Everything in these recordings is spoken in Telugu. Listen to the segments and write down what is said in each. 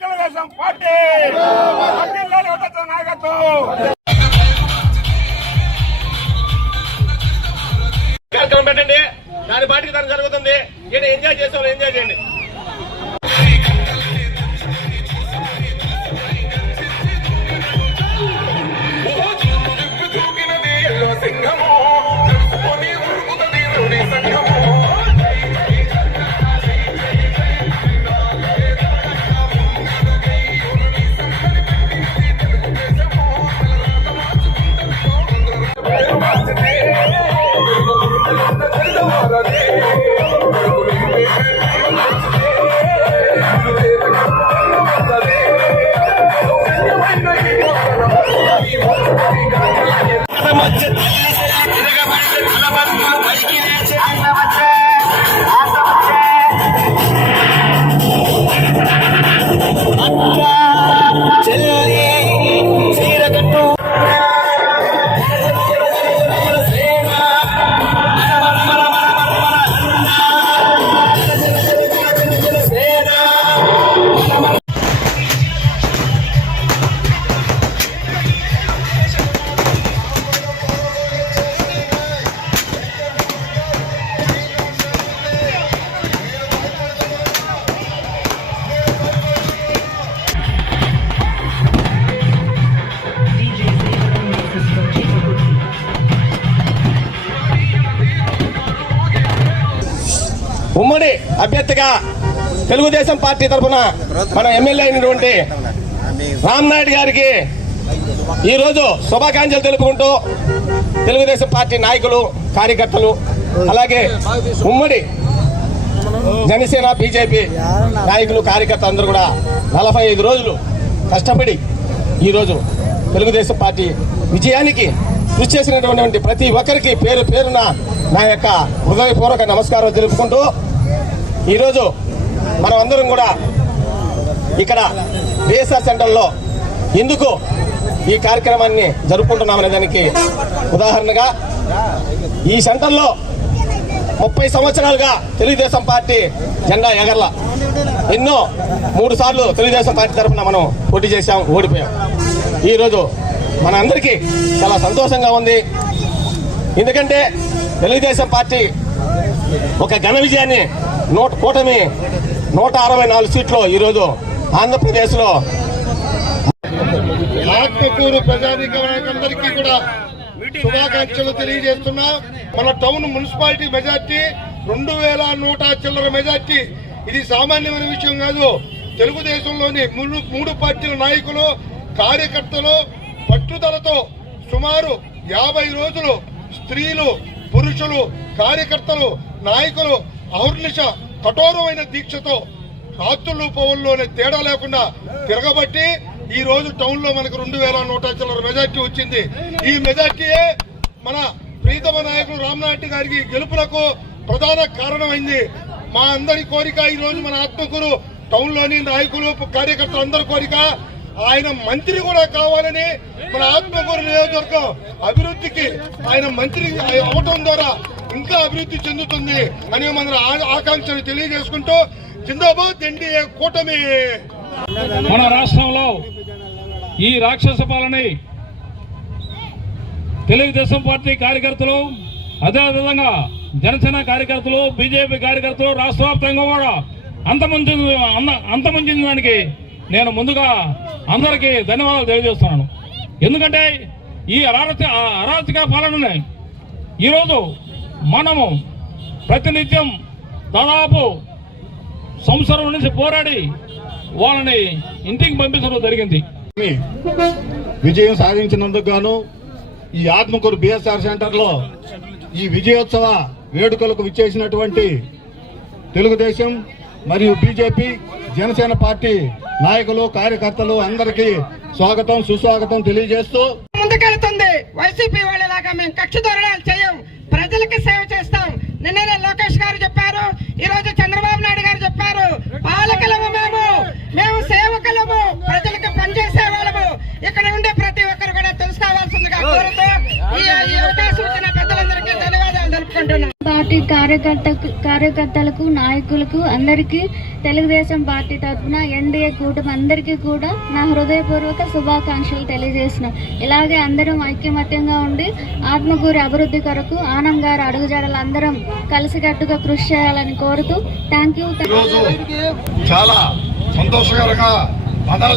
తెలుగుదేశం పార్టీ. నాయకత్వం. ఉమ్మడి అభ్యర్థిగా తెలుగుదేశం పార్టీ తరఫున మన ఎమ్మెల్యే అయినటువంటి రామ్నాయుడు గారికి ఈ రోజు శుభాకాంక్షలు తెలుపుకుంటూ తెలుగుదేశం పార్టీ నాయకులు కార్యకర్తలు అలాగే ఉమ్మడి జనసేన బీజేపీ నాయకులు కార్యకర్తలు అందరూ కూడా నలభై ఐదు రోజులు కష్టపడి ఈరోజు తెలుగుదేశం పార్టీ విజయానికి కృషి చేసినటువంటి ప్రతి ఒక్కరికి పేరు పేరున నా యొక్క హృదయపూర్వక నమస్కారం తెలుపుకుంటూ ఈరోజు మనం అందరం కూడా ఇక్కడ బిఎస్ఆర్ సెంటర్లో ఎందుకు ఈ కార్యక్రమాన్ని జరుపుకుంటున్నామనే దానికి ఉదాహరణగా ఈ సెంటర్లో ముప్పై సంవత్సరాలుగా తెలుగుదేశం పార్టీ జెండా ఎగర్ల. ఎన్నో మూడు సార్లు తెలుగుదేశం పార్టీ తరఫున మనం పోటీ చేశాం ఓడిపోయాం. ఈరోజు మన అందరికీ చాలా సంతోషంగా ఉంది. ఎందుకంటే తెలుగుదేశం పార్టీ ఒక ఘన విజయాన్ని నూట కూటమి నూట అరవై నాలుగు సీట్లు ఈరోజు ఆంధ్రప్రదేశ్లో ఆత్మకూరు ప్రజానీకానికి కూడా శుభాకాంక్షలు తెలియజేస్తున్నా. మన టౌన్ మున్సిపాలిటీ మెజార్టీ రెండు వేల నూట చిల్లర మెజార్టీ. ఇది సామాన్యమైన విషయం కాదు. తెలుగుదేశంలోని మూడు మూడు పార్టీల నాయకులు కార్యకర్తలు పట్టుదలతో సుమారు యాభై రోజులు స్త్రీలు పురుషులు కార్యకర్తలు నాయకులు అహర్నిశ కఠోరమైన దీక్షతో రాత్రులు పౌల్లోనే తేడా లేకుండా తిరగబట్టి ఈ రోజు టౌన్లో మనకు రెండు వేల నూట చిల్లర మెజార్టీ వచ్చింది. ఈ మెజార్టీయే మన ప్రీతమ నాయకులు రామ్నాయుడు గారికి గెలుపులకు ప్రధాన కారణమైంది. మా అందరి కోరిక ఈ రోజు మన ఆత్మకూరు టౌన్లోని నాయకులు కార్యకర్తలు అందరి కోరిక ఆయన మంత్రి కూడా కావాలని మన ఆత్మకూరు నియోజకవర్గం అభివృద్ధికి ఆయన మంత్రి అవటం ద్వారా ఇంకా అభివృద్ధి చెందుతుంది అని మన ఆ- తెలియజేసుకుంటూ జిందాబాద్ ఎన్డీఏ కూటమి. మన రాష్ట్రంలో ఈ రాక్షస పాలని తెలుగుదేశం పార్టీ కార్యకర్తలు అదేవిధంగా జనసేన కార్యకర్తలు బీజేపీ కార్యకర్తలు రాష్ట్ర వ్యాప్తంగా కూడా అంతమంది దానికి నేను ముందుగా అందరికీ ధన్యవాదాలు తెలియజేస్తున్నాను. ఎందుకంటే ఈ అరాచక అరాచక పాలనని ఈరోజు మనము ప్రతినిత్యం దాదాపు సంవత్సరం నుంచి పోరాడి వాళ్ళని ఇంటికి పంపించడం జరిగింది. విజయం సాధించినందుకు గాను ఈ ఆత్మకూరు బిఎస్ఆర్ సెంటర్లో ఈ విజయోత్సవ వేడుకలకు విచ్చేసినటువంటి తెలుగుదేశం మరియు బీజేపీ జనసేన పార్టీ నాయకులు కార్యకర్తలు అందరికీ స్వాగతం సుస్వాగతం తెలియజేస్తూ ముందుకెళ్తుంది. వైసీపీ వాళ్ళలాగా మేము కక్ష ధోరణాలు చేయం. ప్రజలకి సేవ చేస్తాం. నిన్ననే లోకేష్ గారు చెప్పారు. ఈ రోజు చంద్రబాబు నాయుడు గారు చెప్పారు. పాలకులము మేము. మేము సేవకులము. ప్రజలకు కార్యకర్తకు కార్యకర్త కార్యకర్తలకు నాయకులకు అందరికీ తెలుగుదేశం పార్టీ తరఫున ఎన్డీఏ కూటమి అందరికీ కూడా నా హృదయపూర్వక శుభాకాంక్షలు తెలియజేసిన. ఇలాగే అందరం ఐక్యమత్యంగా ఉండి ఆత్మకూరి అభివృద్ధి కొరకు ఆనం గారు అడుగుజాడలు అందరం కలిసికట్టుగా కృషి చేయాలని కోరుతూ థ్యాంక్ యూ. చాలా సంతోషకరంగా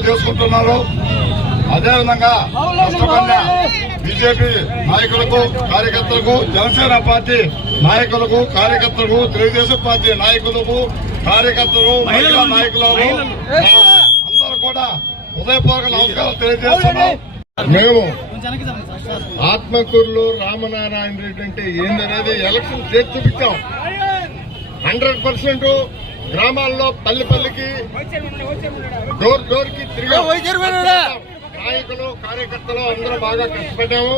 చేసుకుంటున్నారు అదేవిధంగా కష్టపడిన బీజేపీ నాయకులకు కార్యకర్తలకు జనసేన పార్టీ నాయకులకు కార్యకర్తలకు తెలుగుదేశం పార్టీ నాయకులకు కార్యకర్తలకు మహిళా నాయకులకు అందరూ కూడా హృదయపూర్వక నమస్కారం తెలియజేస్తున్నాం. మేము ఆత్మకూరులో రామనారాయణ రెడ్డి అంటే ఏందనేది ఎలక్షన్ చేసి చూపించాం. హండ్రెడ్ పర్సెంట్ గ్రామాల్లో పల్లె పల్లెకి డోర్ డోర్కి తిరిగి. నాయకులు కార్యకర్తలు అందరూ బాగా కష్టపడ్డాము.